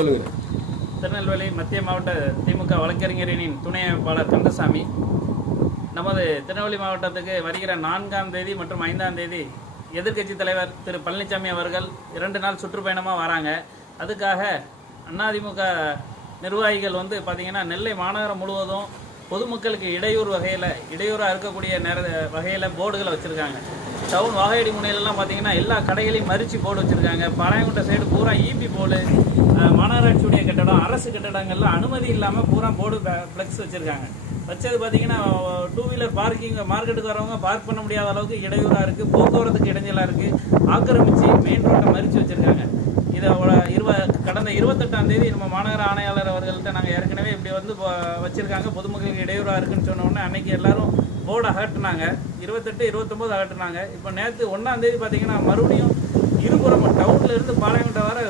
சொல்லுங்க. திருநெல்வேலி மத்திய மாவட்ட திமுக வழக்கறிஞரணியின் துணை அமைப்பாளர் கந்தசாமி. நமது திருநெல்வேலி மாவட்டத்துக்கு வருகிற நான்காம் தேதி மற்றும் ஐந்தாம் தேதி எதிர்க்கட்சி தலைவர் திரு பழனிசாமி அவர்கள் இரண்டு நாள் சுற்றுப்பயணமாக வராங்க. அதுக்காக அதிமுக நிர்வாகிகள் வந்து பார்த்திங்கன்னா நெல்லை மாநகரம் முழுவதும் பொதுமக்களுக்கு இடையூறு வகையில் இடையூறாக இருக்கக்கூடிய நேர வகையில் போர்டுகளை வச்சுருக்காங்க. டவுன் வாகையடி முனையிலலாம் பார்த்தீங்கன்னா எல்லா கடைகளையும் மறித்து போர்டு வச்சுருக்காங்க. பாளையங்குட்டை சைடு பூரா ஈபி போர்டு மாநகராட்சியுடைய கட்டடம் அரசு கட்டடங்கள்லாம் அனுமதி இல்லாமல் பூரா போர்டு ஃப்ளெக்ஸ் வச்சுருக்காங்க. வச்சது பார்த்தீங்கன்னா டூ வீலர் பார்க்கிங் மார்க்கெட்டுக்கு வரவங்க பார்க் பண்ண முடியாத அளவுக்கு இடையூறாக இருக்குது போக்குவரத்துக்கு இடைஞ்சலாக இருக்குது ஆக்கிரமிச்சு மெயின் ரோட்டை மறித்து வச்சுருக்காங்க. இதை இருவ கடந்த இருபத்தெட்டாம் தேதி நம்ம மாநகர ஆணையாளர் அவர்கள்ட்ட நாங்கள் ஏற்கனவே இப்படி வந்து வச்சுருக்காங்க. பொதுமக்களுக்கு இடையூறாக இருக்குன்னு சொன்னோன்னே அன்றைக்கி அன்னைக்கு எல்லாரும் போர்டு அகற்றினாங்க. இருபத்தெட்டு இருபத்தொம்போது அகற்றினாங்க. இப்போ நேற்று ஒன்றாந்தேதி பார்த்தீங்கன்னா மறுபடியும் இருபுறம் டவுனில் இருந்து பாளையங்கோட்டை வர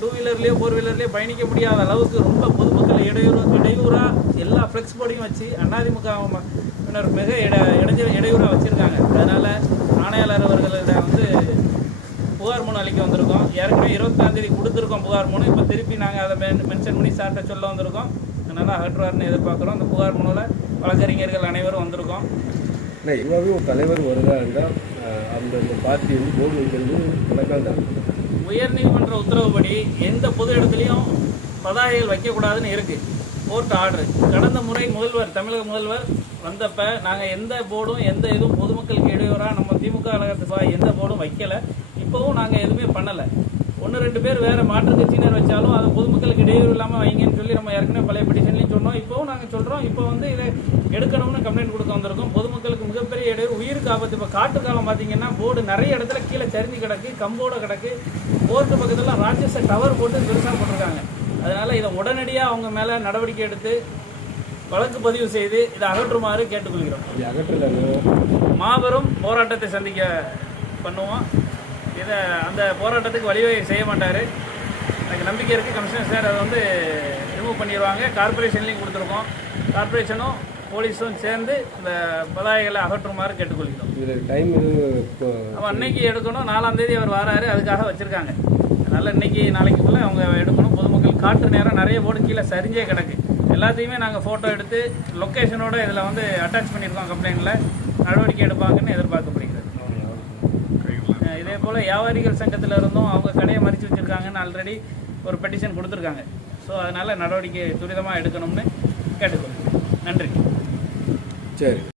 டூ வீலர்லேயோ ஃபோர் வீலர்லேயோ பயணிக்க முடியாத அளவுக்கு ரொம்ப பொதுமக்கள் இடையூறு இடையூறாக எல்லா ஃப்ளெக்ஸ் போர்டையும் வச்சு அதிமுக பின்னர் மிக இட இடைஞ்ச இடையூறாக வச்சுருக்காங்க. அதனால் ஆணையாளர் அவர்களிடம் வந்து புகார் மனு அளிக்க வந்திருக்கோம். ஏற்கனவே இருபத்தாந்தேதி கொடுத்துருக்கோம் புகார் மனு. இப்போ திருப்பி நாங்கள் அதை மென் மென்ஷன் பண்ணி சார்ட்ட சொல்ல வந்திருக்கோம். அதனால் அகற்றுவார்னு எதிர்பார்க்குறோம். அந்த புகார் மனுவில் வழக்கறிஞர்கள் அனைவரும் வந்து ஆனால் இவ்வளவு ஒரு தலைவர் வருதா அந்த அந்த பார்ட்டி வந்து போர்டு வைக்கிறது கணக்காக தான் உயர்நீதிமன்ற உத்தரவுப்படி எந்த பொது இடத்துலையும் பதாகைகள் வைக்கக்கூடாதுன்னு இருக்குது கோர்ட் ஆர்டர் கடந்த முறை முதல்வர் தமிழக முதல்வர் வந்தப்ப நாங்கள் எந்த போர்டும் எந்த இதுவும் பொதுமக்களுக்கு இடையூறாக நம்ம திமுக கழகத்துக்கு எந்த போர்டும் வைக்கல. இப்போவும் நாங்கள் எதுவுமே பண்ணலை. ஒன்று ரெண்டு பேர் வேறு மாற்றுக் கட்சியினர் வச்சாலும் அது பொதுமக்களுக்கு இடையூறு இல்லாமல் வைங்கன்னு சொல்லி நம்ம ஏற்கனவே பழைய பெட்டிஷன்லையும் சொன்னோம். இப்போவும் நாங்கள் சொல்கிறோம் இப்போ வந்து இதை எடுக்கணும்னு கம்ப்ளைண்ட் கொடுக்க வந்திருக்கோம். உயிருக்கு ஆபத்து. இப்போ காட்டு காலம் பார்த்தீங்கன்னா போர்டு நிறைய இடத்துல கீழே சரிஞ்சு கிடக்கு கம்போட கிடக்கு. கோர்ட்டு பக்கத்தில் ராட்சச டவர் போட்டு பெருசாக போட்டிருக்காங்க. அதனால இதை உடனடியாக அவங்க மேலே நடவடிக்கை எடுத்து வழக்கு பதிவு செய்து இதை அகற்றுமாறு கேட்டுக்கொள்கிறோம். மாபெரும் போராட்டத்தை சந்திக்க பண்ணுவோம். இதை அந்த போராட்டத்துக்கு வழிவகை செய்ய மாட்டார். எனக்கு நம்பிக்கை இருக்குது கமிஷனர் சார். அதை வந்து ரிமூவ் பண்ணிடுவாங்க கார்பரேஷன்லேயும் கொடுத்துருக்கோம். கார்பரேஷனும் போலீஸும் சேர்ந்து இந்த பதாகைகளை அகற்றுமாறு கேட்டுக்கொள்கிறோம். இதில் டைம் அவன் அன்னைக்கு எடுக்கணும். நாலாம் தேதி அவர் வராரு. அதுக்காக வச்சிருக்காங்க. அதனால இன்னைக்கு நாளைக்குள்ள அவங்க எடுக்கணும். பொதுமக்கள் காற்று நேரம் நிறைய போர்டு கீழே சரிஞ்சே கிடக்கு. எல்லாத்தையுமே நாங்கள் ஃபோட்டோ எடுத்து லொக்கேஷனோட இதில் வந்து அட்டாச் பண்ணியிருக்கோம் கம்ப்ளைண்ட்டில் நடவடிக்கை எடுப்பாங்கன்னு எதிர்பார்க்கப்படுகிறது. இதே போல் வியாபாரிகள் சங்கத்தில் இருந்தும் அவங்க கடையை மறித்து வச்சுருக்காங்கன்னு ஆல்ரெடி ஒரு பெட்டிஷன் கொடுத்துருக்காங்க. ஸோ அதனால் நடவடிக்கை துரிதமாக எடுக்கணும்னு கேட்டுக்கொள்கிறேன் நன்றி. சரி